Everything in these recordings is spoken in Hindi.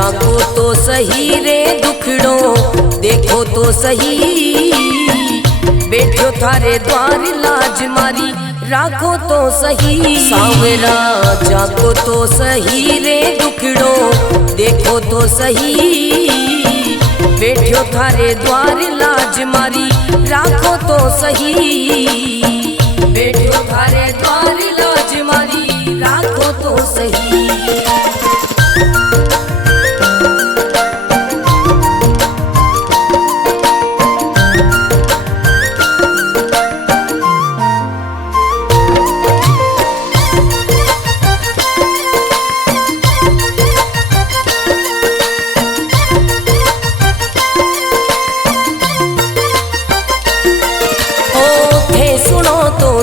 जाको तो सही रे दुखड़ो देखो तो सही, बैठो थारे द्वार लाज मारी राखो तो सही। सांवरा जाको तो सही रे दुखड़ो देखो तो सही, बैठो थारे द्वार लाज मारी राखो तो सही, बैठो थारे द्वार लाज मारी राखो तो सही।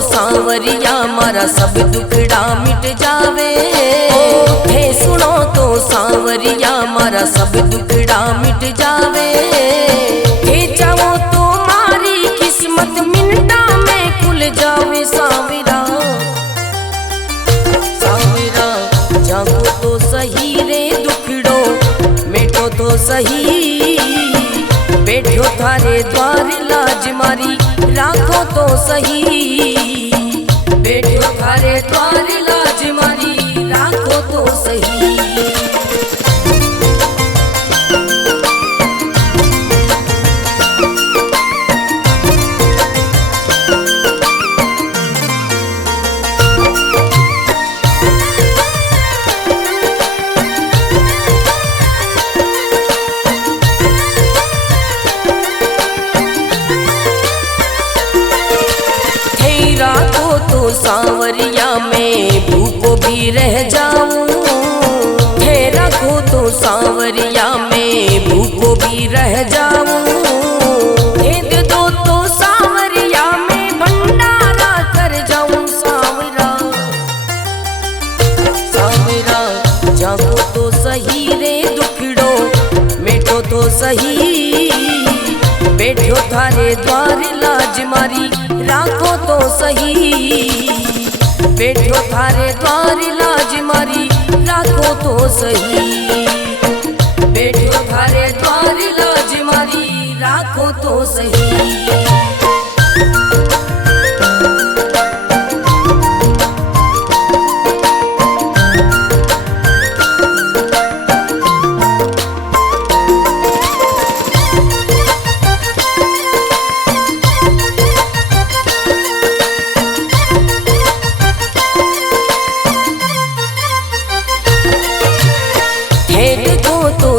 सांवरिया मारा सब दुखड़ा मिट जावे, थे सुनो तो सांवरिया मारा सब दुखड़ा मिट जावे। थे चाहो तो मारी किस्मत मिनटा में खुल जावे। सांवरा सांवरा जागो तो सही रे दुखड़ो मिटो तो सही, बैठो थारे द्वार लाज मारी राखो तो सही, बैठो थारे द्वार लाज मारी राखो तो सही। सांवरिया में भूखो भी रह जाऊं, थे रखो तो सांवरिया में भूखो भी रह जाऊं। भेद दो तो सांवरिया में भंडारा कर जाऊं। सांवरा सांवरा जागो तो सही रे दुखड़ो मिटो तो सही, बैठो थारे द्वार लाज मारी राखो तो सही, बैठो थारे द्वार लाज मारी राखो तो सही, बैठो थारे द्वार लाज मारी राखो तो सही।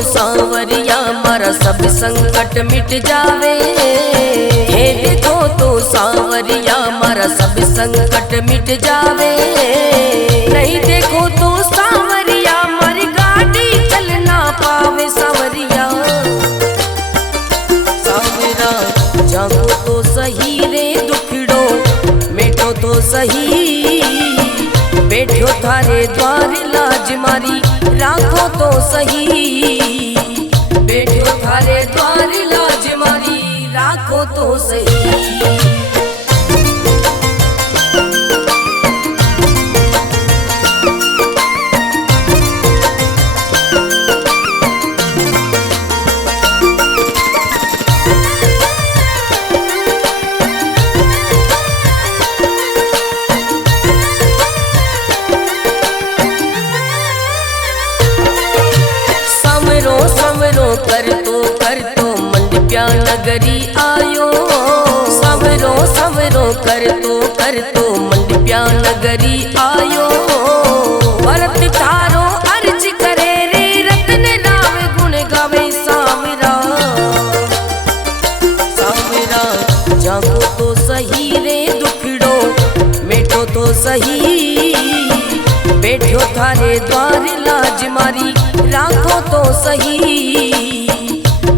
सांवरिया मारा सब संकट मिट जावे, हे देखो तो सांवरिया मारा सब संकट मिट जावे। नहीं देखो तो सांवरिया मारी गाड़ी चल ना पावे। सांवरिया सांवरा जागो तो सही रे दुखड़ो मिटो तो सही, बैठो थारे द्वार लाज मारी राखो तो सही, बैठो थारे द्वार लाज मारी राखो तो सही। कर तो मंडप्या नगरी आयो, सवरो सवरो कर तो मंडप्या नगरी आयो। भरत थारो अर्ज करे रे रतन राव गुण गावे। सांवरा सांवरा जागो तो सही रे दुखड़ो मिटो तो सही, बैठो थारे द्वार लाज मारी राखो तो सही,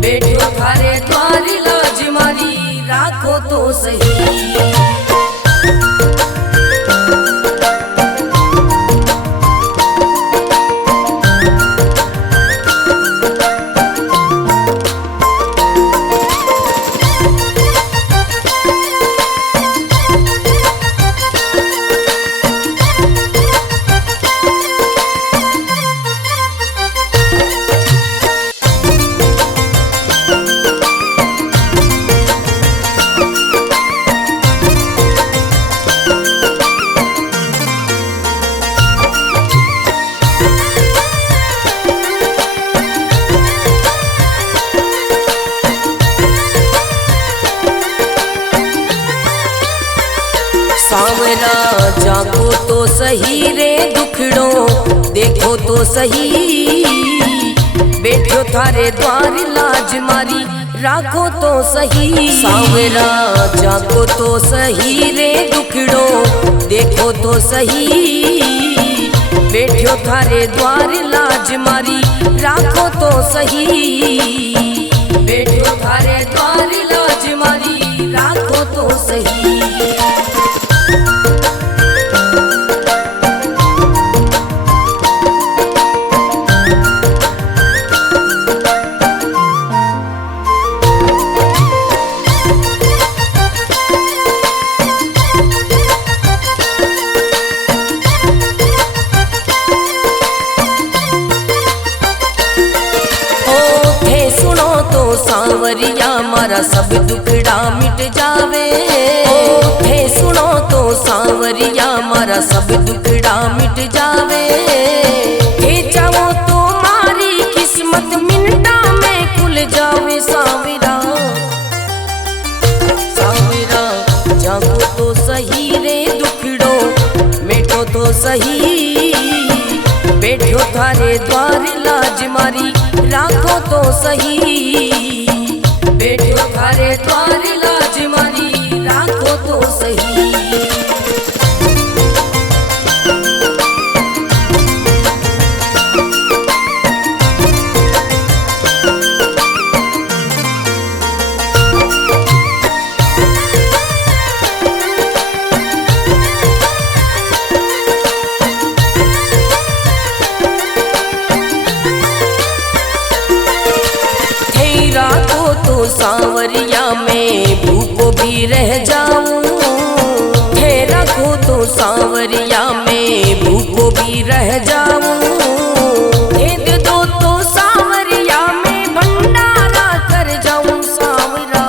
बैठो थारे द्वार लाज मारी राखो तो सही। सांवरा जागो तो सही रे दुखड़ो देखो तो सही, बैठो थारे द्वार लाज मारी राखो तो सही। सांवरा जागो तो सही रे दुखड़ो देखो तो सही, बैठो थारे द्वार लाज मारी राखो तो सही, बैठो थारे द्वार लाज मारी राखो तो सही। सांवरिया मारा सब दुखड़ा मिट जावे, थे सुनो तो सांवरिया मारा सब दुखड़ा मिट जावे, थे चाहो तो मारी किस्मत मिनटा में खुल जावे। सांवरा सांवरा जागो तो सही रे दुखड़ो मेटो तो सही, बैठो थारे द्वार लाज मारी राखो तो सही, बैठो थारे द्वार लाज मारी राखो तो सही। सांवरिया में भूखो भी रह जाऊं, थे रखो तो सांवरिया में भूखो भी रह जाऊं, दे दो तो सांवरिया में भंडारा कर जाऊं। सांवरा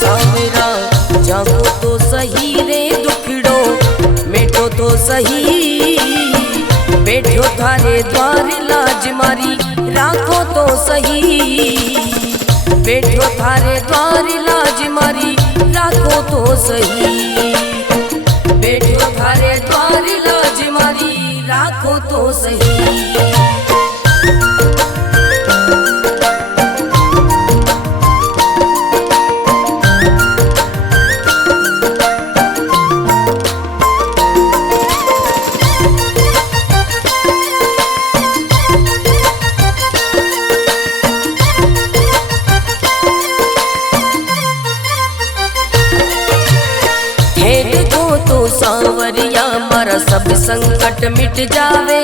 सांवरा जागो तो सही रे दुखड़ो मेटो तो सही, बैठो थारे द्वार लाज मारी राखो तो सही, बैठो थारे द्वार लाज मारी राखो तो सही, बैठो थारे द्वार लाज मारी राखो तो सही। सांवरिया मारा सब संकट मिट जावे,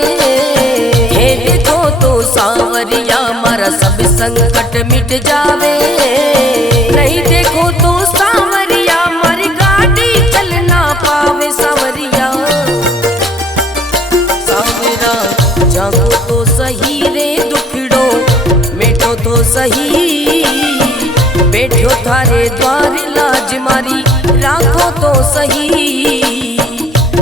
हे देखो तो सांवरिया मारा सब संकट मिट जावे, नहीं देखो तो सांवरिया मारी गाड़ी चल ना पावे। सांवरिया सांवरा जागो तो सही रे दुखड़ो मेटो तो सही, बैठो थारे द्वार लाज मारी राखो तो सही,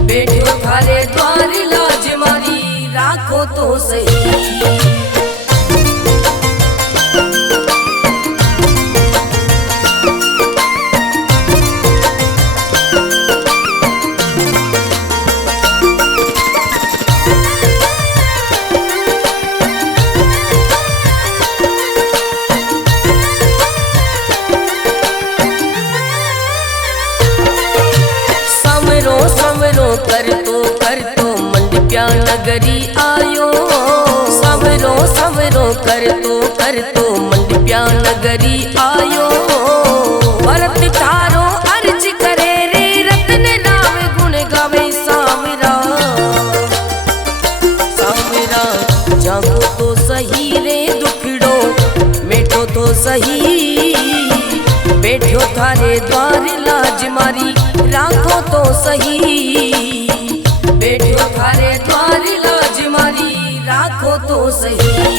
बैठो थारे द्वार लाज मारी राखो तो सही। कर तो मंडप्या नगरी आयो, सांवरो सांवरो कर तो मंडप्या नगरी आयो, भरत थारो अर्ज करे रे रत्न राम गुण गावे। सांवरा सांवरा जागो तो सही रे दुखड़ो मेटो तो सही, बैठो थारे द्वार लाज मारी राखो तो सही, बैठो थारे द्वार लाज मारी राखो तो सही।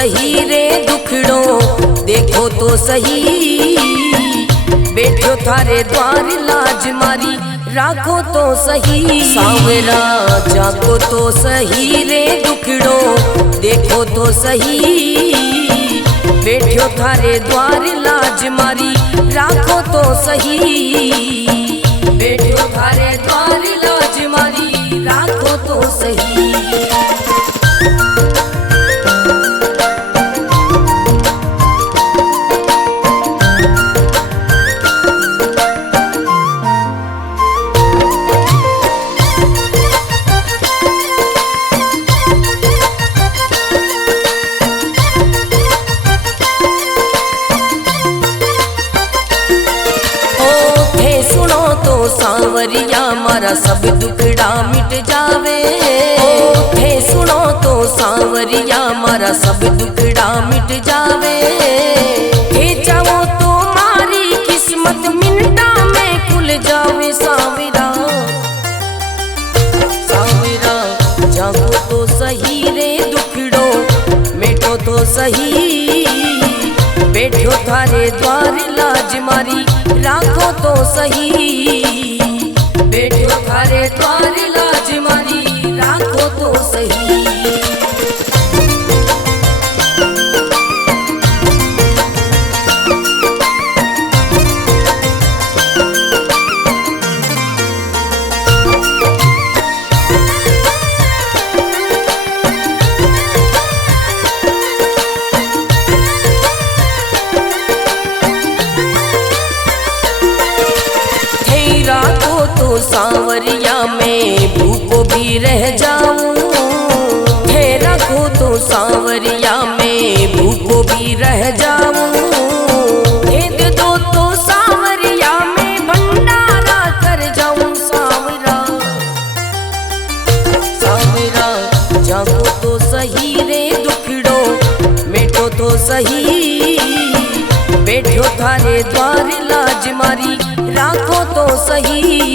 सही रे दुखड़ो देखो तो सही, बैठो थारे द्वार लाज मारी राखो तो सही। सांवरा जागो तो सही रे दुखड़ो देखो तो सही, बैठो थारे द्वार लाज मारी राखो तो सही, बैठो थारे द्वार लाज मारी राखो तो सही। सांवरिया मारा सब दुखड़ा मिट जावे, हे सुनो तो सांवरिया मारा सब दुखड़ा मिट जावे, हे चाहो तो मारी किस्मत मिनटा में खुल जावे। सांवरा सांवरा जागो तो सही रे दुखड़ो मिटो तो सही, बैठो थारे द्वार लाज मारी राखो तो सही, बैठो थारे द्वार लाज मारी राखो तो सही। सांवरिया में भूखो भी रह जाऊं, हे रखो तो सांवरिया में भूखो भी रह जाऊं, हे दे दो तो सांवरिया में भंडारा कर जाऊं। सांवरा सांवरा जागो तो सही रे दुखड़ो मिटो तो सही, बैठो थारे द्वार लाज मारी राखो तो सही,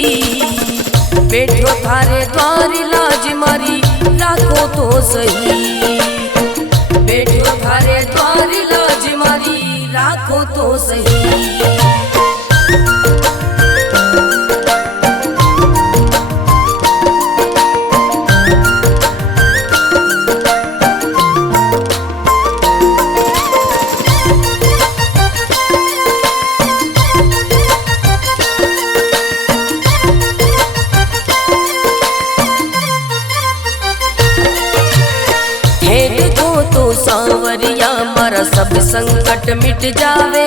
बैठो थारे द्वार लाज मारी राखो तो सही, बैठो थारे द्वार लाज मारी राखो तो सही। सांवरिया मारा सब संकट मिट जावे,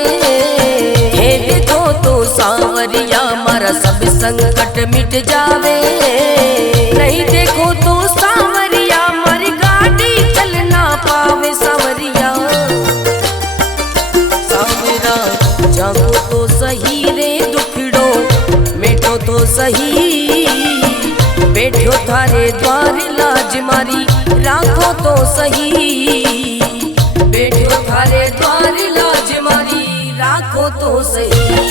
हे देखो तो सांवरिया मारा सब संकट मिट जावे, नहीं देखो तो सांवरिया मारी गाड़ी चल ना पावे। सांवरिया सांवरा जागो तो सही रे दुखड़ो मिटो तो सही, बैठो थारे द्वार लाज मारी राखो तो सही, बैठो थारे द्वार लाज मारी राखो तो सही।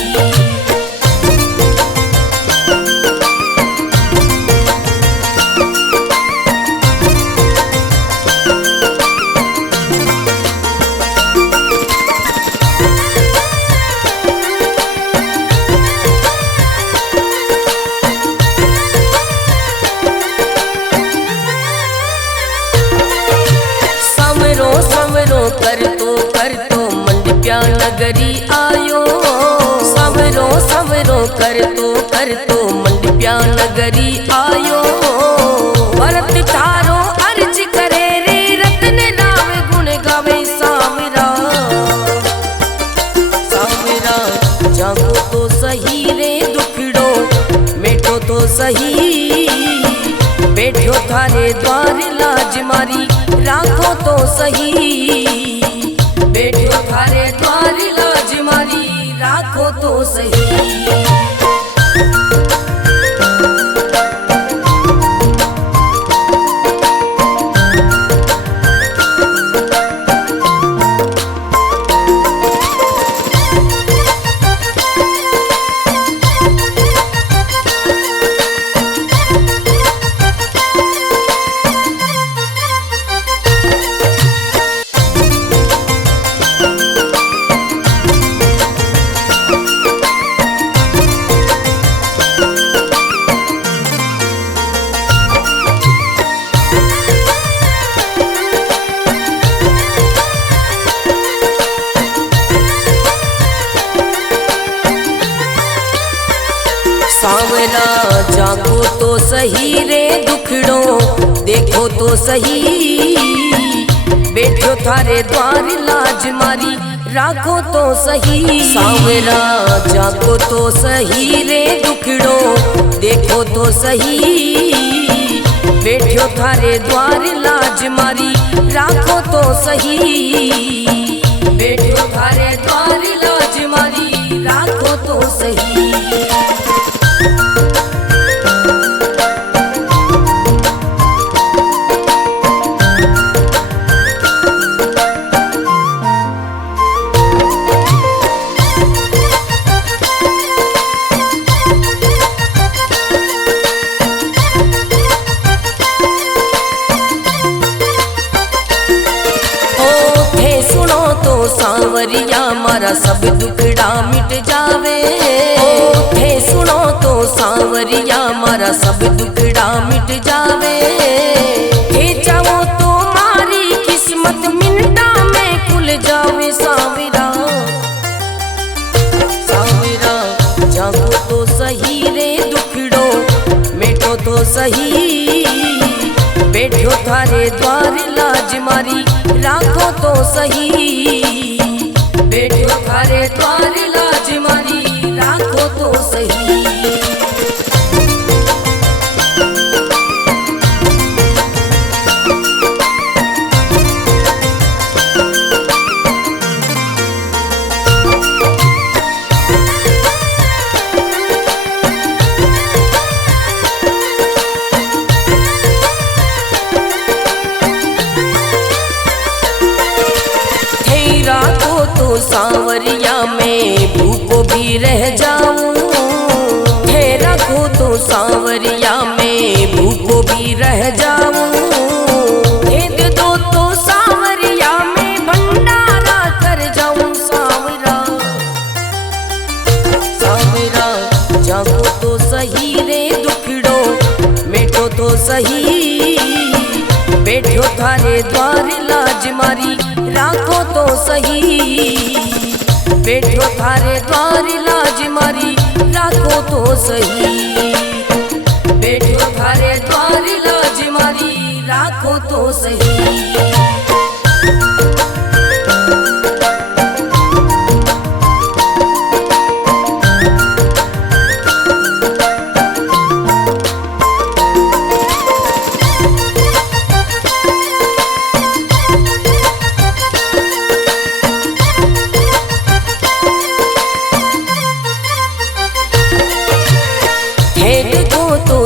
कर तो मंडप्या नगरी आयो, संवरो संवरो कर तो मंडप्या नगरी आयो, भरत थारो अर्ज करे रे रत्न नाम गुण गावे। सांवरा सांवरा जागो तो सही रे दुखड़ो मिटो तो सही, बैठो थारे द्वार लाज मारी राखो तो सही, बैठो थारे द्वार लाज मारी राखो तो सही। जागो तो सही रे दुखड़ो देखो तो सही, बैठो थारे द्वार लाज मारी राखो तो सही। सांवरा जागो तो सही रे दुखड़ो देखो तो सही, बैठो थारे द्वार लाज मारी राखो तो सही, बैठो थारे द्वार लाज मारी राखो तो सही। सांवरिया मारा सब दुखड़ा मिट जावे, थे सुनो तो सांवरिया मारा सब दुखड़ा मिट जावे, थे चाहो तो मारी किस्मत मिनटा में खुल जावे। सांवरा सांवरा जागो तो सही रे दुखड़ो मिटो तो सही, बैठो थारे द्वार लाज मारी राखो तो सही, बैठो थारे द्वार लाज मारी राखो तो सही। सांवरिया में भूखो भी रह जाऊं, थे रखो तो सांवरिया में भूखो भी रह जाऊं, भेद दो तो सांवरिया में भंडारा कर जाऊं। सांवरा सांवरा जागो तो सही रे दुखड़ो मिटो तो सही, बैठो थारे द्वार लाज मारी राखो तो सही, बैठो थारे द्वार लाज मारी राखो तो सही, बैठो थारे द्वार लाज मारी राखो तो सही।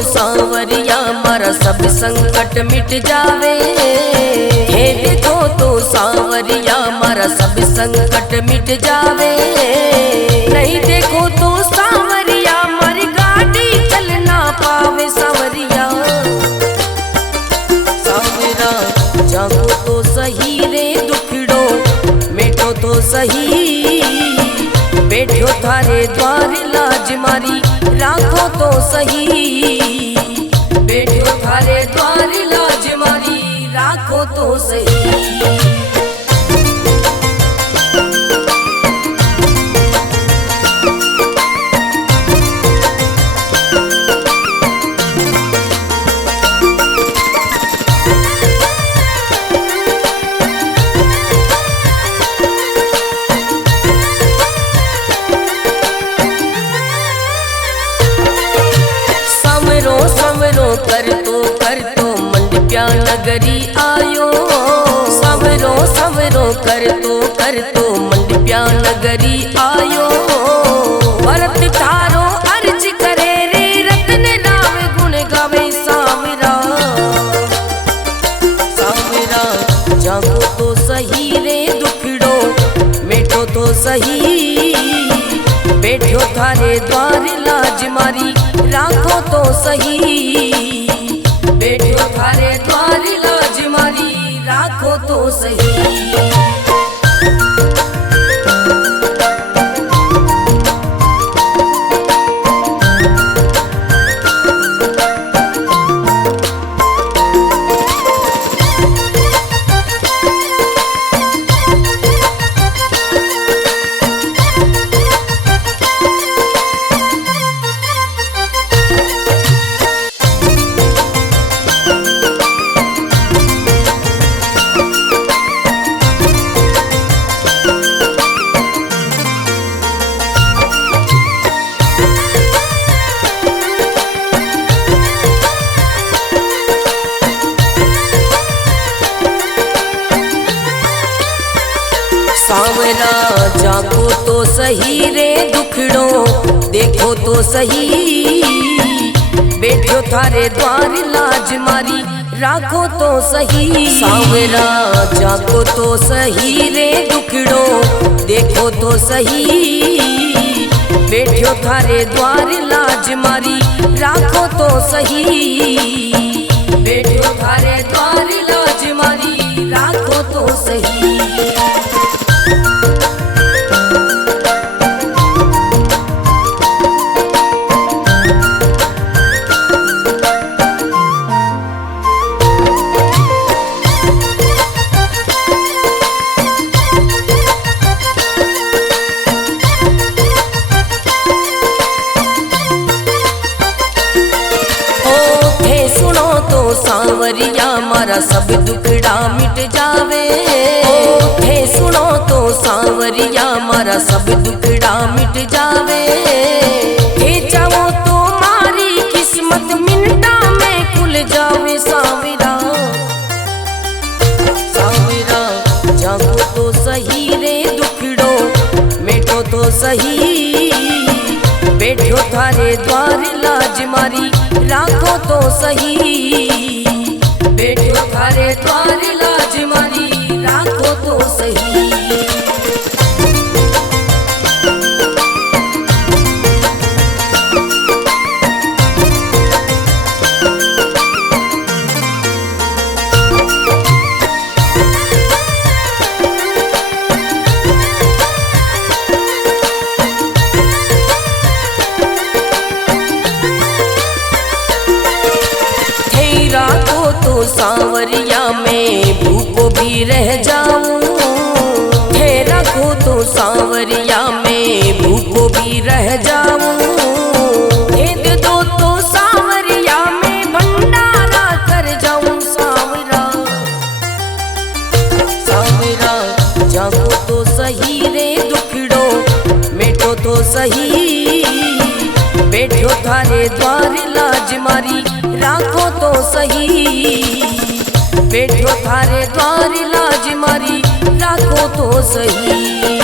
सांवरिया मारा सब संकट मिट जावे, हे देखो तो सांवरिया मारा सब संकट मिट जावे, नहीं देखो तो सांवरिया मारी गाड़ी चल ना पावे। सांवरिया सांवरा जागो तो सही रे दुखड़ो मिटो तो सही, बैठो थारे द्वार लाज मारी राखो तो सही, बैठो थारे द्वार लाज मारी राखो तो सही। कर तो मंडप्या नगरी आयो, सवरो सवरो कर तो मंडप्या नगरी आयो, भरत थारो अर्ज करे रे रतन राम गुण गावे। सांवरा सांवरा जागो तो सही रे दुखड़ो मिटो तो सही, बैठो थारे द्वार लाज मारी राखो तो सही, बैठो थारे द्वार लाज मारी राखो तो सही। सही रे दुखड़ो देखो तो सही, बैठो थारे द्वार लाज मारी राखो तो सही। सांवरा जाको तो सही रे दुखड़ो देखो तो सही, बैठो थारे द्वार लाज मारी राखो तो सही, बैठो थारे द्वार लाज मारी राखो तो सही। सांवरिया मारा सब दुखड़ा मिट जावे, थे सुनो तो सांवरिया मारा सब दुखड़ा मिट जावे, थे चाहो तो मारी किस्मत मिनटा में खुल जावे। सांवरा सांवरा जागो तो सही रे दुखड़ो मिटो तो सही, बैठो थारे द्वार लाज मारी राखो तो सही, बैठो थारे द्वार लाज मारी राखो तो सही। तो सांवरिया में भूखो भी रह जाऊं, थे रखो तो सांवरिया में भूखो भी रह जाऊं, भेद दो तो सांवरिया में भंडारा कर जाऊं। सांवरा सांवरा जागो तो सही रे दुखड़ो मिटो तो सही, बैठो थारे द्वार लाज मारी राखो तो सही, बैठो थारे द्वार लाज मारी राखो तो सही,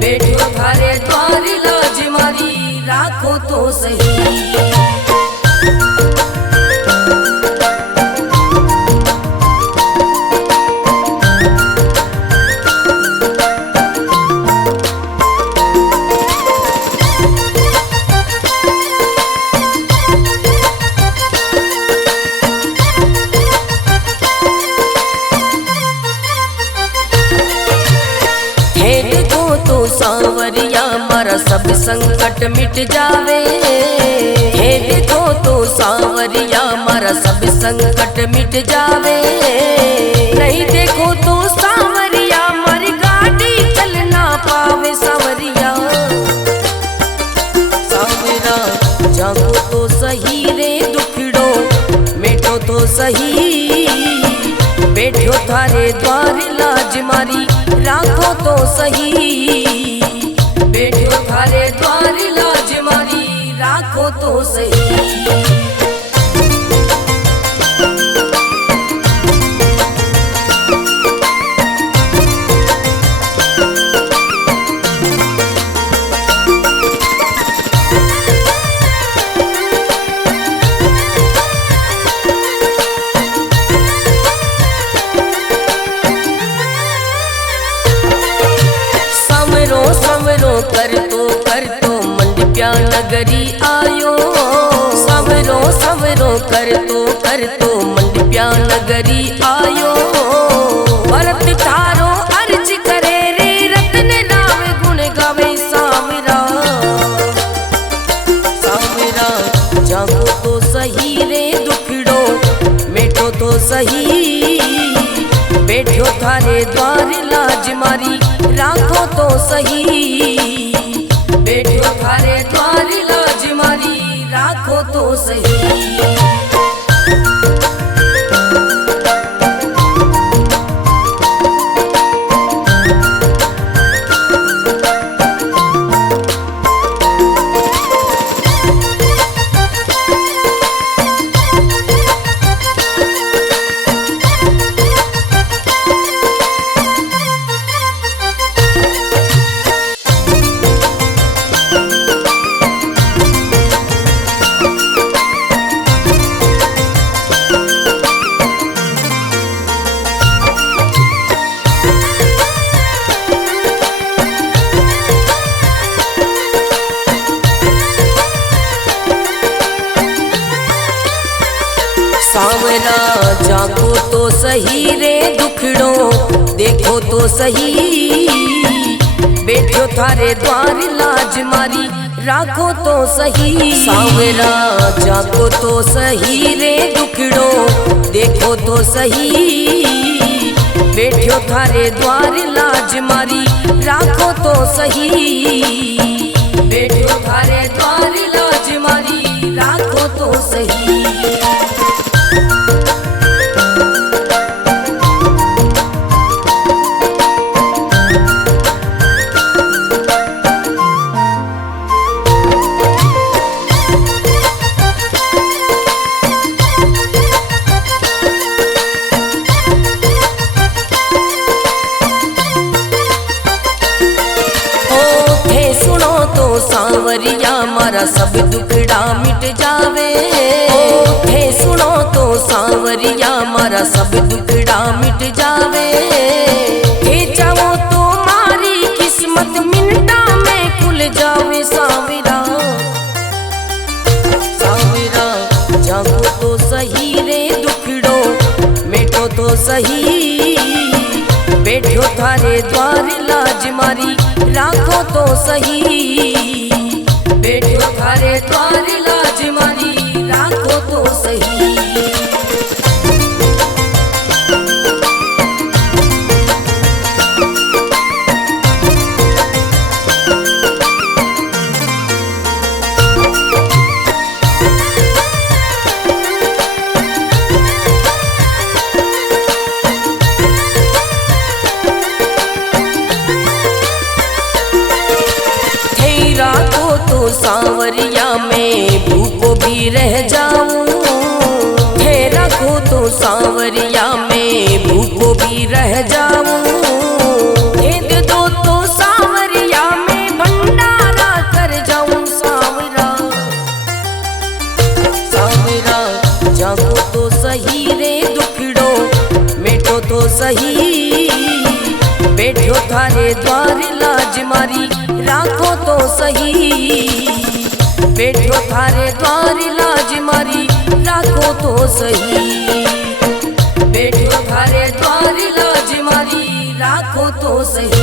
बैठो थारे द्वार लाज मारी राखो तो सही। सांवरिया मारा सब संकट मिट जावे, हे देखो तो सांवरिया मारा सब संकट मिट जावे, नहीं देखो तो सांवरिया मारी गाड़ी चल ना पावे। सांवरिया सांवरा जागो तो सही रे दुखड़ो मिटो तो सही, बैठो थारे द्वार लाज मारी राखो तो सही, बैठो थारे द्वार लाज मारी राखो तो सही। कर तो मंडप्या नगरी आयो, सवरो सवरो कर तो मंडप्या नगरी आयो, भरत थारो अर्ज करे रे रतन नाम गुण गावे। सांवरा सांवरा जागो तो सही रे दुखड़ो मिटो तो सही, बैठो थारे द्वार लाज मारी राखो तो सही, बैठो थारे द्वार लाज मारी राखो तो सही। सही रे दुखड़ो देखो तो सही, बैठो थारे द्वार लाज मारी राखो तो सही। सांवरा जाको तो सही रे दुखड़ो देखो तो सही, बैठो थारे द्वार लाज मारी राखो तो सही, बैठो थारे द्वार लाज मारी राखो तो सही। सांवरिया मारा सब दुखड़ा मिट जावे, थे सुनो तो सांवरिया मारा सब दुखड़ा मिट जावे, थे चाहो तो मारी किस्मत मिनटा में खुल जावे। सांवरा सांवरा जागो तो सही रे दुखड़ो मिटो तो सही, बैठो थारे द्वार लाज मारी राखो तो सही, बैठो थारे द्वार लाज मारी राखो तो सही। सांवरिया में भूखो भी रह जाऊं, थे रखो तो सांवरिया में भूखो भी रह जाऊं, भेद दो तो सांवरिया में भंडारा कर जाऊं। सांवरा सांवरा जागो तो सही रे दुखड़ो मिटो तो सही, बैठो थारे द्वार लाज मारी राखो तो सही, बैठो थारे द्वार लाज मारी राखो तो सही, बैठो थारे द्वार लाज मारी राखो तो सही।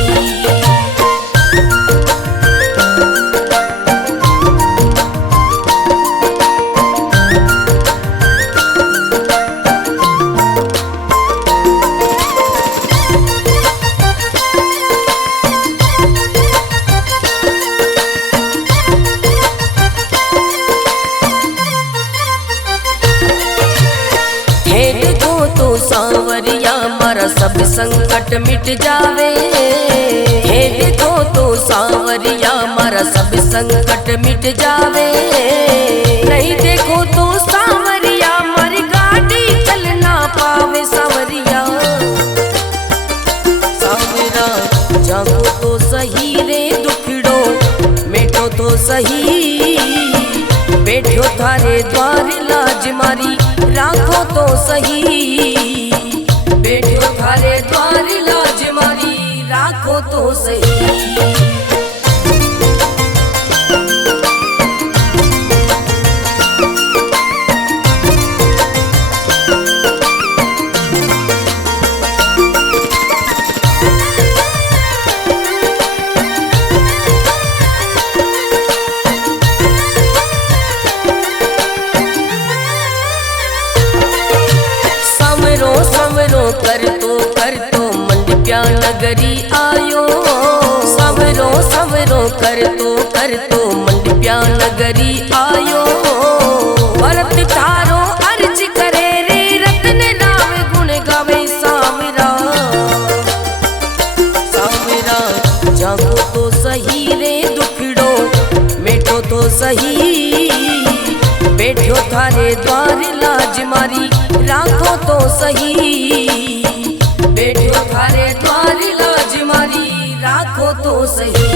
सांवरिया मारा सब संकट मिट जावे, हे देखो तो सांवरिया मारा सब संकट मिट जावे, नहीं देखो तो सांवरिया मारी गाड़ी चल ना पावे। सांवरिया सांवरा जागो तो सही रे दुखड़ो मिटो तो सही, बैठो थारे द्वार लाज मारी राखो तो सही, बैठो थारे द्वार लाज मारी राखो तो सही। कर तो मंडप्या नगरी आयो, सवरो सवरो कर तो मंडप्या नगरी आयो, भरत थारो अर्ज करे रे रत्न राम गुण गावे। सांवरा सांवरा जागो तो सही रे दुखड़ो मिटो तो सही, बैठो थारे द्वार लाज मारी राखो तो सही, बैठो थारे द्वार लाज मारी राखो तो सही।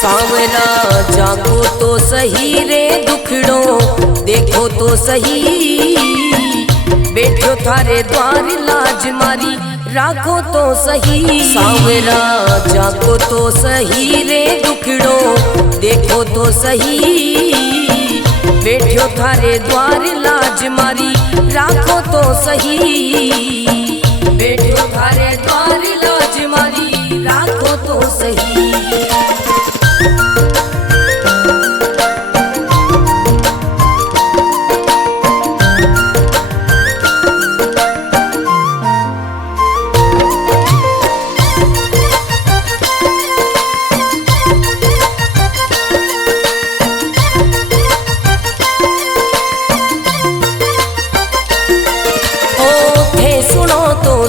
सांवरा जागो तो सही रे दुखड़ो देखो तो सही, बैठो थारे द्वार लाज मारी राखो तो सही। सांवरा जागो तो सही रे दुखड़ो देखो तो सही, बैठो थारे द्वार लाज मारी राखो तो सही, बैठो थारे द्वार लाज मारी राखो तो सही।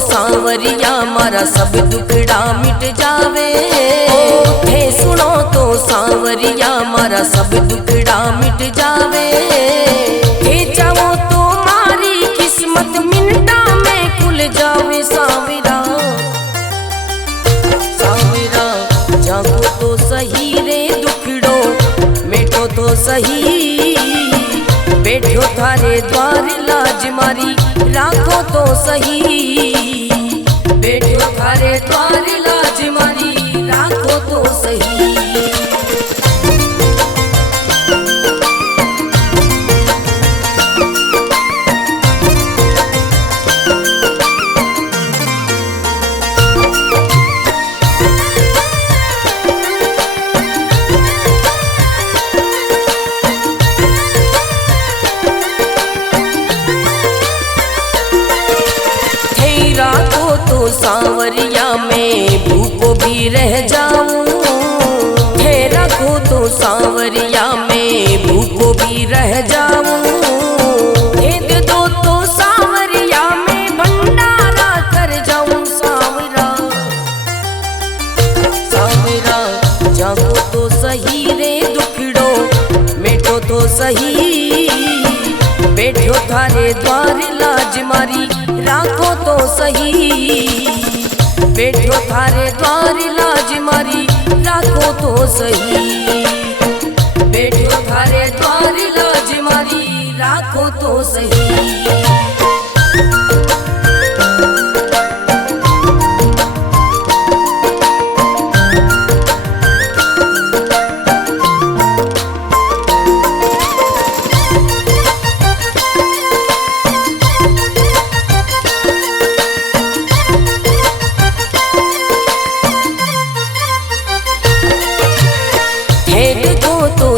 सांवरिया मारा सब दुखड़ा मिट जावे, हे सुनो तो सांवरिया मारा सब दुखड़ा मिट जावे, हे चाहो तो मारी किस्मत मिनटा में खुल जावे। सांवरा सांवरा जागो तो सही रे दुखड़ो मिटो तो सही, बैठो थारे द्वार लाज मारी राखो तो सही, बैठो थारे द्वार लाज मारी राखो तो सही। सांवरिया में भूखो भी रह जाऊं, हे रखो तो सांवरिया में भूखो भी रह जाऊं, हे दे दो तो सांवरिया में भंडारा कर जाऊं। सांवरा सांवरा जागो तो सही रे दुखड़ो मिटो तो सही, बैठो थारे द्वार लाज मारी राखो तो सही, बैठो थारे द्वार लाज मारी राखो तो सही, बैठो थारे द्वार लाज मारी राखो तो सही।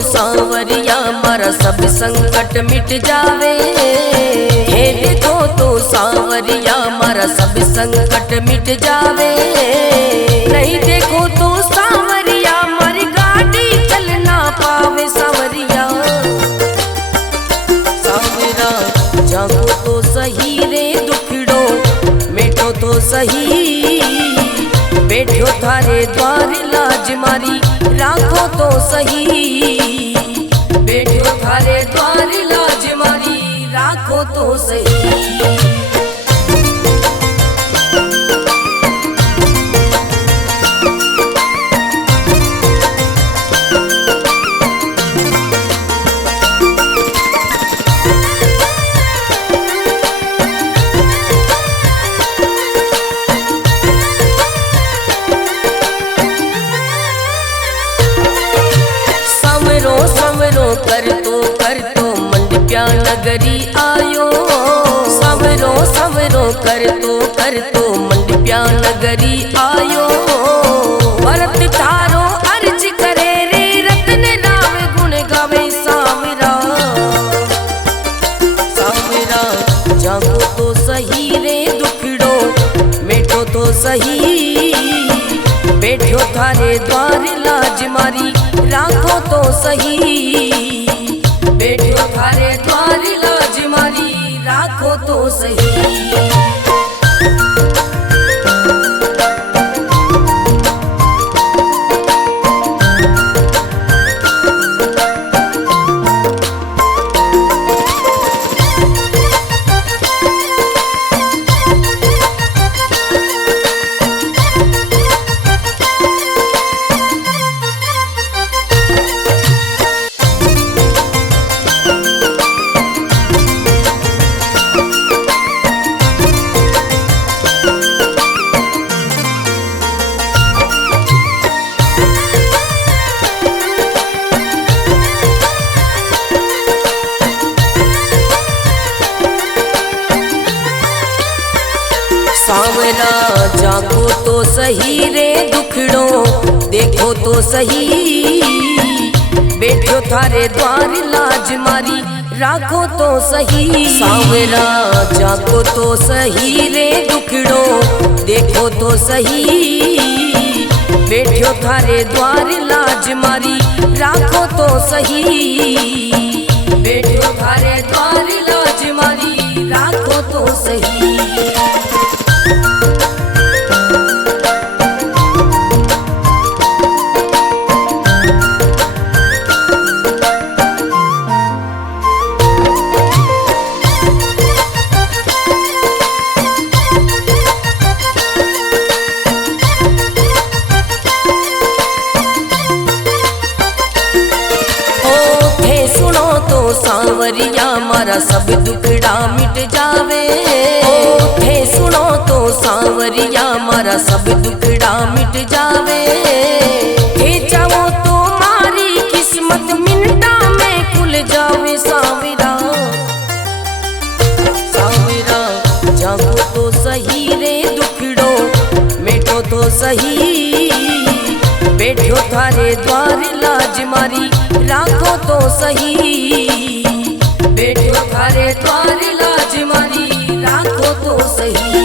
सांवरिया मारा सब संकट मिट जावे, हे देखो तो सांवरिया मारा सब संकट मिट जावे, नहीं देखो तो सांवरिया मारी गाड़ी चल ना पावे। सांवरिया सांवरा जागो तो सही रे दुखड़ो मिटो तो सही, बैठो थारे द्वार लाज मारी राखो तो सही, बैठो थारे द्वार लाज मारी राखो तो सही। कर तो मंडप्या नगरी आयो, सांवरो सांवरो कर तो मंडप्या नगरी आयो, भरत थारो अर्ज करे रे रत्न राम गुण गावे। सांवरा सांवरा जागो तो सही रे दुखड़ो मिटो तो सही, बैठो थारे द्वार लाज मारी राखो तो सही, बैठो थारे द्वार लाज मारी राखो तो सही। सही रे दुखड़ो देखो तो सही, बैठो थारे द्वार लाज मारी राखो तो सही। सांवरा जागो तो सही रे दुखड़ो देखो तो सही, बैठो थारे द्वार लाज मारी राखो तो सही, बैठो थारे द्वार लाज मारी राखो तो सही। सांवरिया मारा सब दुखड़ा मिट जावे, थे सुनो तो सांवरिया मारा सब दुखड़ा मिट जावे, थे चाहो तो मारी किस्मत मिनटा में खुल जावे। सांवरा सांवरा जागो तो सही रे दुखड़ो मिटो तो सही, बैठो थारे द्वार लाज मारी राखो तो सही, बैठो थारे द्वार लाज मारी राखो तो सही।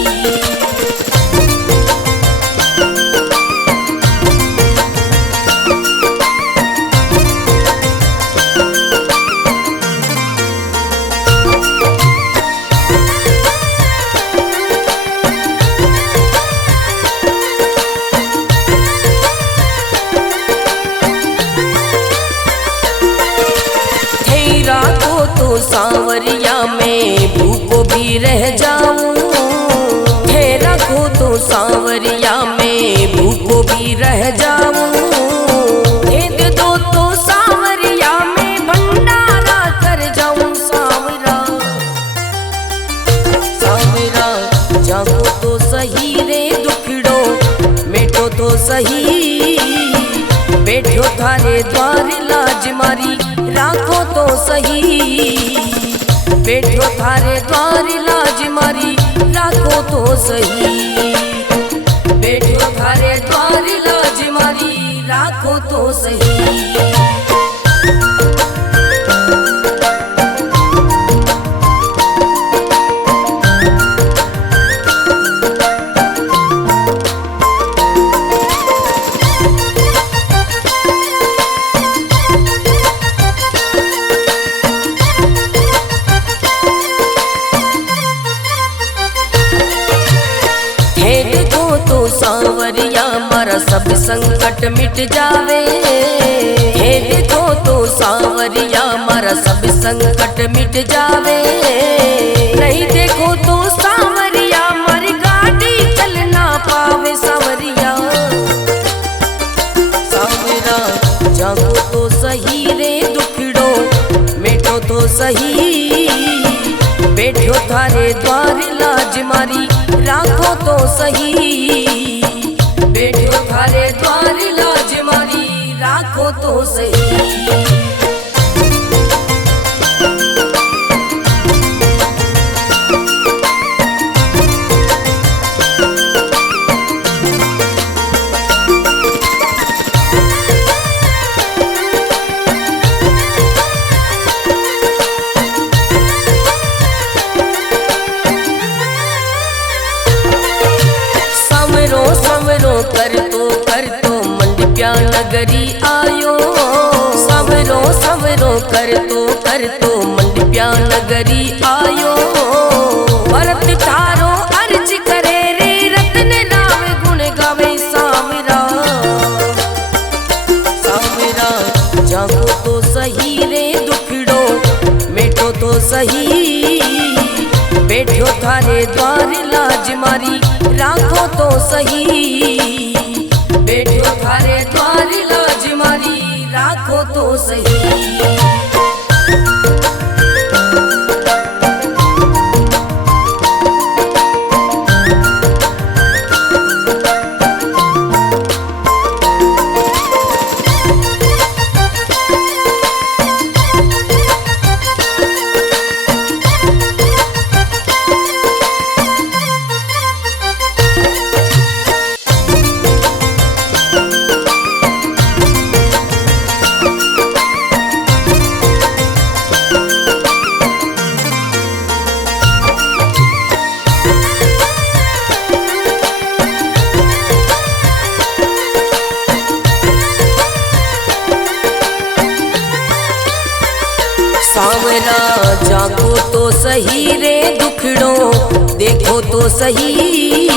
सांवरिया में भूखो भी रह जाऊं, थे रखो तो सांवरिया में भूखो भी रह जाऊं, दे दो तो सांवरिया में भंडारा कर जाऊं। सांवरा सांवरा जागो तो सही रे दुखड़ो मिटो तो सही, बैठो थारे द्वार लाज मारी राखो तो सही, बैठो थारे द्वार लाज मारी राखो तो सही, बैठो थारे द्वार लाज मारी राखो तो सही। सांवरिया मारा सब संकट मिट जावे, हे देखो तो सांवरिया मारा सब संकट मिट जावे, नहीं देखो तो सांवरिया मारी गाड़ी चल ना पावे। सांवरिया सांवरा जागो तो सही रे दुखड़ो मिटो तो सही, बैठो थारे द्वार लाज मारी राखो तो सही, बैठो थारे द्वार लाज मारी राखो तो सही। कर तो मंडप्या नगरी आयो, सवरो सवरो कर तो मंडप्या नगरी आयो, भरत थारो अर्ज करे रे रतन राव गुण गावे। सांवरा सांवरा जागो तो सही रे दुखड़ो मिटो तो सही, बैठो थारे द्वार लाज मारी राखो तो सही, बैठो थारे द्वार लाज मारी राखो तो सही। सांवरा जाको तो सही रे दुखड़ो देखो तो सही,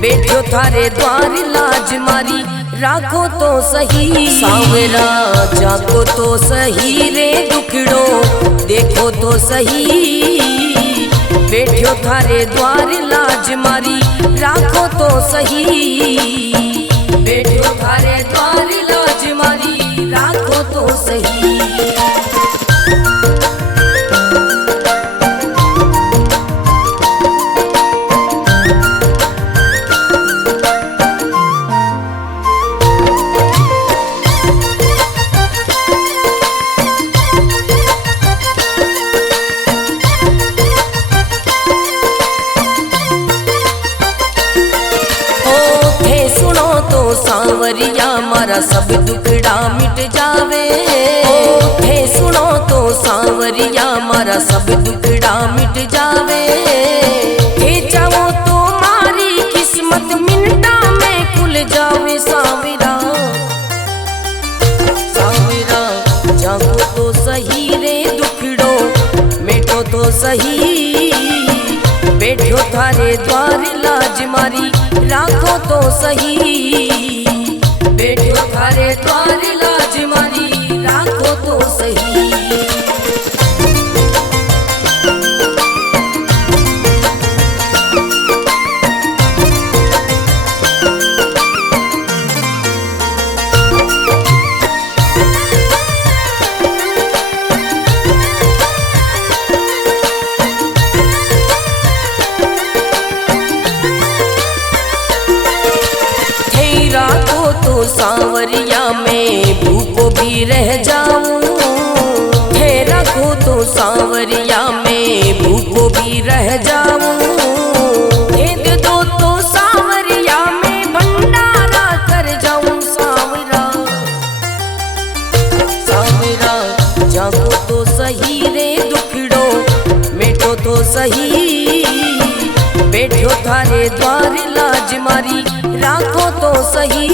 बैठो थारे द्वार लाज मारी राखो तो सही। सांवरा जाको तो सही रे दुखड़ो देखो तो सही, बैठो थारे द्वार लाज मारी राखो तो सही, बैठो थारे द्वार लाज मारी राखो तो सही। सांवरिया मारा सब दुखड़ा मिट जावे, थे सुनो तो सांवरिया मारा सब दुखड़ा मिट जावे, थे चाहो तो मारी किस्मत मिनटा में खुल जावे। सांवरा सांवरा जागो तो सही रे दुखड़ो मिटो तो सही, बैठो थारे द्वार लाज मारी राखो तो सही, बैठो थारे द्वार लाज मारी राखो तो सही। सांवरिया में भूखो भी रह जाऊं, थे रखो तो सांवरिया में भूखो भी रह जाऊं, भेद दो तो सांवरिया में भंडारा कर जाऊं। सांवरा सांवरा जागो तो सही रे दुखड़ो मिटो तो सही, बैठो थारे द्वार लाज मारी राखो तो सही,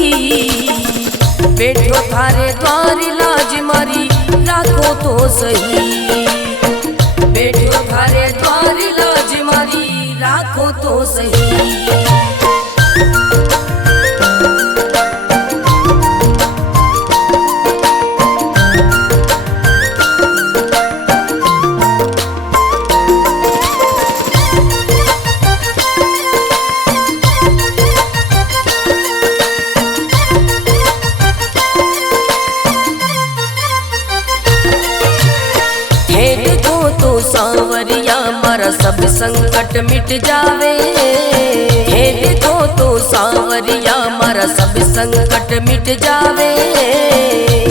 बैठो थारे द्वार लाज मारी राखो तो सही, बैठो थारे द्वार लाज मारी राखो तो सही। सांवरिया मारा सब संकट मिट जावे, हे देखो तो सांवरिया मारा सब संकट मिट जावे,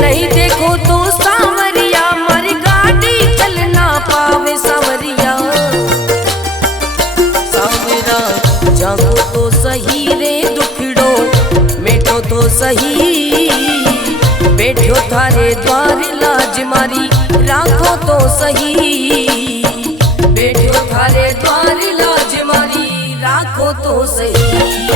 नहीं देखो तो सांवरिया मारी गाड़ी चल ना पावे। सांवरिया सांवरा जागो तो सही रे दुखड़ो मिटो तो सही, बैठो थारे द्वार लाज मारी राखो तो सही, बैठो थारे द्वार लाज मारी राखो तो सही।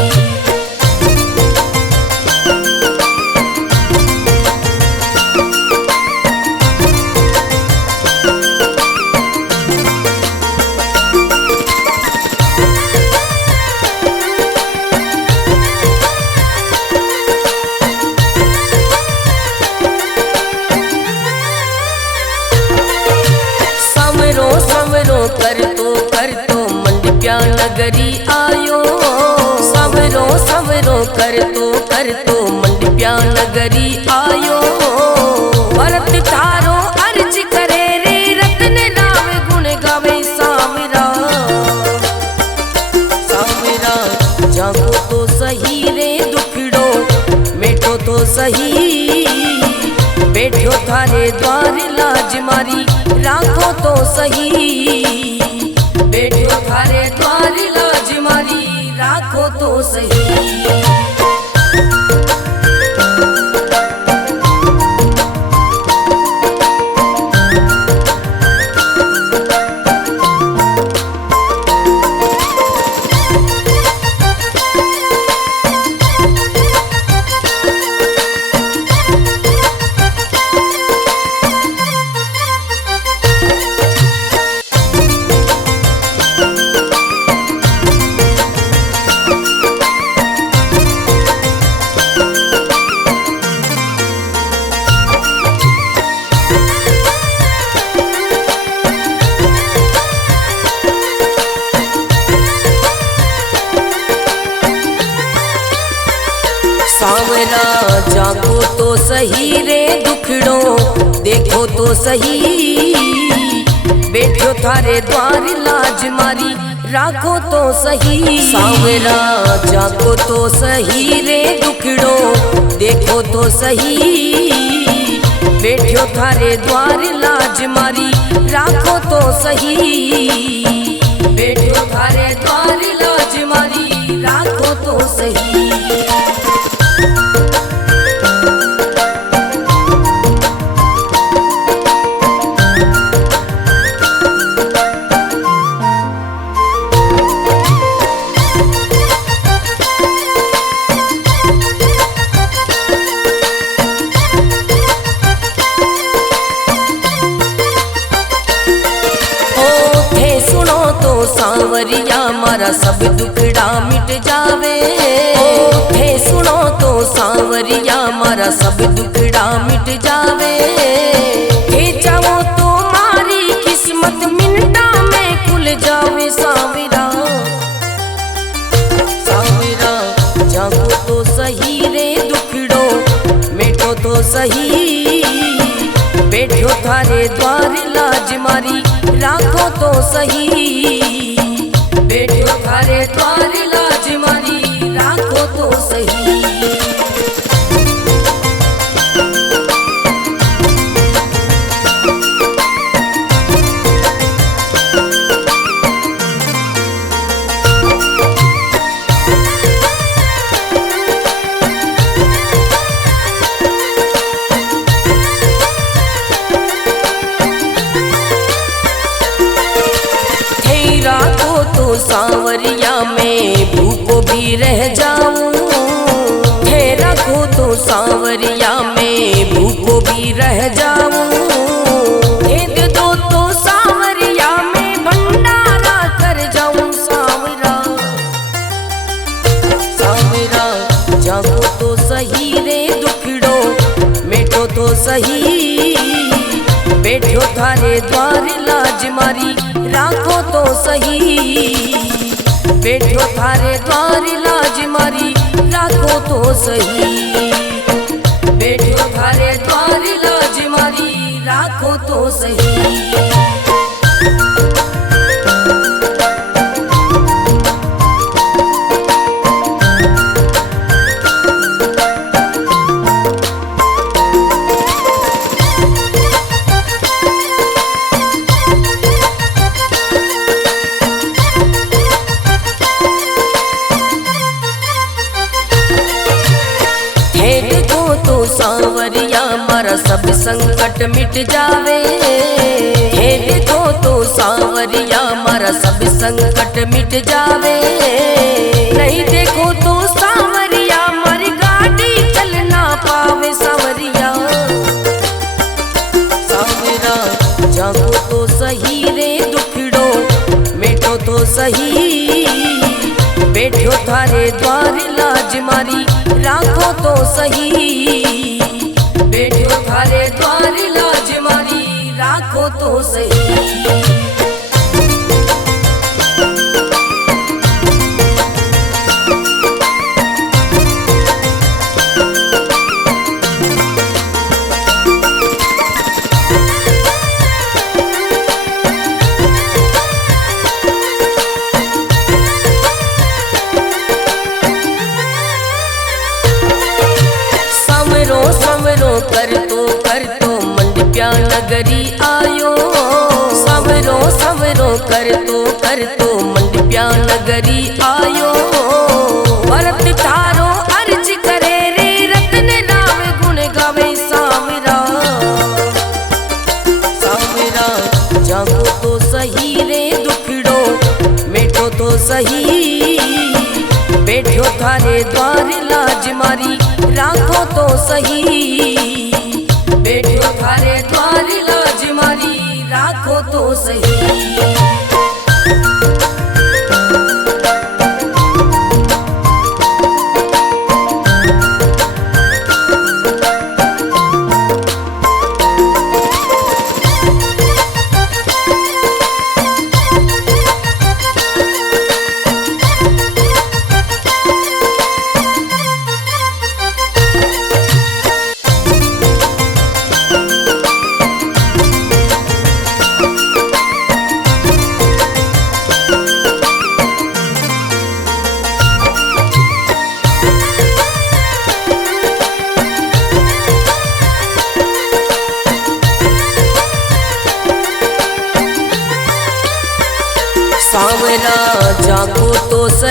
कर तो मंडप्या नगरी आयो, सवरो सवरो कर तो मंडप्या नगरी आयो, भरत थारो अर्ज करे रे रतन नाम गुण गावे। सांवरा सांवरा जागो तो सही रे दुखड़ो मिटो तो सही, बैठो थारे द्वार लाज मारी राखो तो सही, बैठो थारे द्वार लाज मारी राखो तो सही। झांको तो सही रे दुखड़ो देखो तो सही, बैठो थारे द्वार लाज मारी राखो तो सही। सांवरा झांको तो सही रे दुखड़ो देखो तो सही, बैठो थारे द्वार लाज मारी राखो तो सही, बैठो थारे द्वार लाज मारी राखो तो सही। सांवरिया मारा सब दुखड़ा मिट जावे, थे सुनो तो सांवरिया मारा सब दुखड़ा मिट जावे, थे चाहो तो मारी किस्मत मिनटा में खुल जावे। सांवरा सांवरा जागो तो सही रे दुखड़ो मिटो तो सही, बैठो थारे द्वार लाज मारी राखो तो सही, बैठो थारे द्वार लाज मारी राखो तो सही। सांवरिया में भूखो भी रह जाऊं, थे रखो तो सांवरिया में भूखो भी रह जाऊं, दे दो तो सांवरिया में भंडारा कर जाऊं। सांवरा सांवरा जागो तो सही रे दुखड़ो मिटो तो सही, बैठो थारे द्वार लाज मारी राखो तो सही, बैठो थारे द्वार लाज मारी राखो तो सही, बैठो थारे द्वार लाज मारी राखो तो सही। सांवरिया मारा सब संकट मिट जावे, हे देखो तो सांवरिया मारा सब संकट मिट जावे, नहीं देखो तो सांवरिया मारी गाड़ी चल ना पावे। सांवरिया सांवरा जागो तो सही रे दुखड़ो मिटो तो सही, बैठो थारे द्वार लाज मारी राखो तो सही, बैठो थारे द्वार लाज मारी राखो तो सही। कर तो मंडप्या नगरी आयो, सवरो सवरो कर तो मंडप्या नगरी आयो, भरत थारो अर्ज करे रे रतन राम गुण गावे। सांवरा सांवरा जागो तो सही रे दुखड़ो मिटो तो सही, बैठो थारे द्वार लाज मारी राखो तो सही, बैठो थारे द्वार लाज मारी राखो तो सही।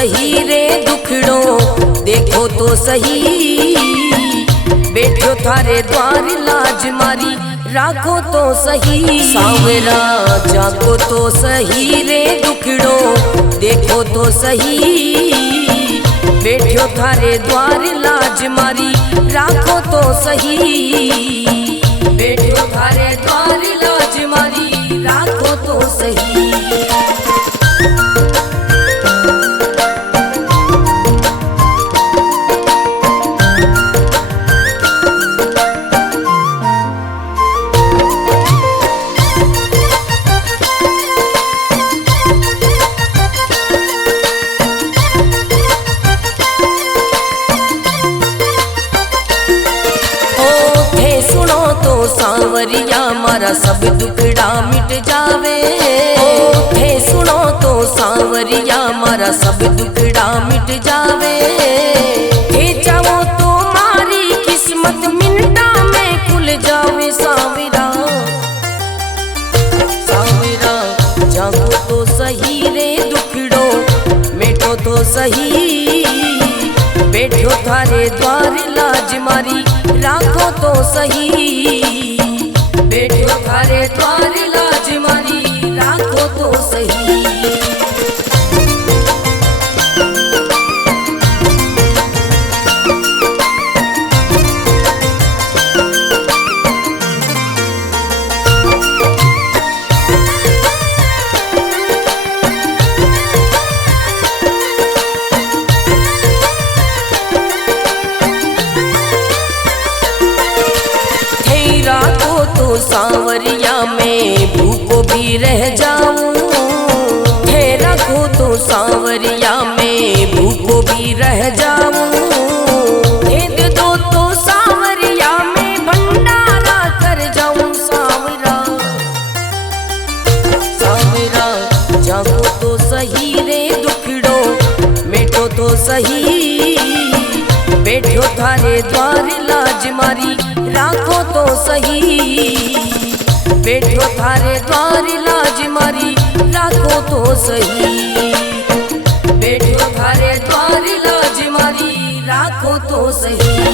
सही रे दुखड़ो देखो तो सही, बैठो थारे द्वार लाज मारी राखो तो सही। सांवरा जागो तो सही रे दुखड़ो देखो तो सही, बैठो थारे द्वार लाज मारी राखो तो सही, बैठो थारे द्वार लाज मारी राखो तो सही। सांवरिया मारा सब दुखड़ा मिट जावे, थे सुनो तो सांवरिया मारा सब दुखड़ा मिट जावे, थे चाहो तो मारी किस्मत मिनटा में खुल जावे। सांवरा सांवरा जागो तो सही रे दुखड़ो मिटो तो सही, बैठो थारे द्वार लाज मारी राखो तो सही, बैठो थारे द्वार लाज मारी राखो तो सही। सांवरिया में भूखो भी रह जाऊं, थे रखो तो सांवरिया में भूखो भी रह जाऊं, दे दो तो सांवरिया में भंडारा कर जाऊं। सांवरा सांवरा जागो तो सही रे दुखड़ो मिटो तो सही, बैठो थारे द्वार लाज मारी राखो तो सही, बैठो थारे द्वार लाज मारी राखो तो सही, बैठो थारे द्वार लाज मारी राखो तो सही।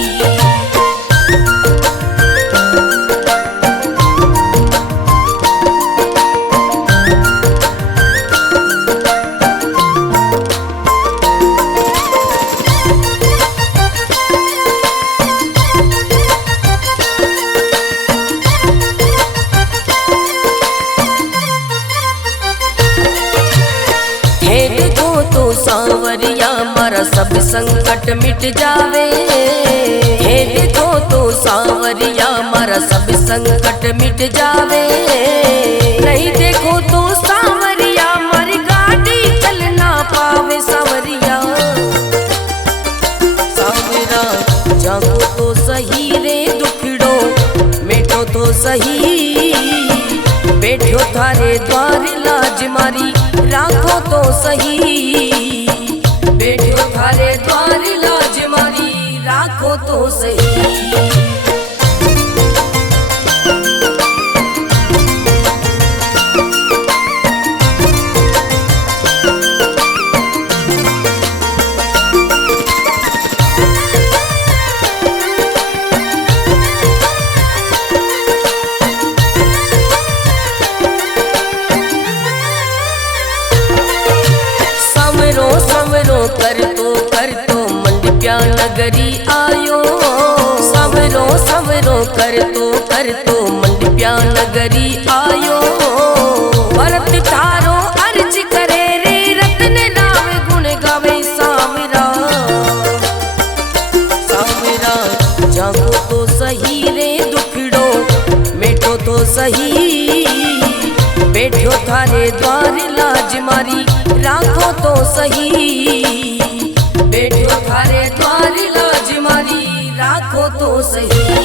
सांवरिया मारा सब संकट मिट जावे, हे देखो तो सांवरिया मारा सब संकट मिट जावे, नहीं देखो तो सांवरिया मारी गाड़ी चल ना पावे। सांवरिया सांवरा जागो तो सही रे दुखड़ो मिटो तो सही, बैठो थारे द्वार लाज मारी राखो तो सही, बैठो थारे द्वार लाज मारी राखो तो सही। कर तो मंडप्या नगरी आयो, सवरो सवरो कर तो मंडप्या नगरी आयो, भरत थारो अर्ज करे रे रत्न नाम गुण गावे। सांवरा सांवरा जागो तो सही रे दुखड़ो मिटो तो सही, बैठो थारे द्वार लाज मारी राखो तो सही, बैठो थारे द्वार लाज मारी राखो तो सही।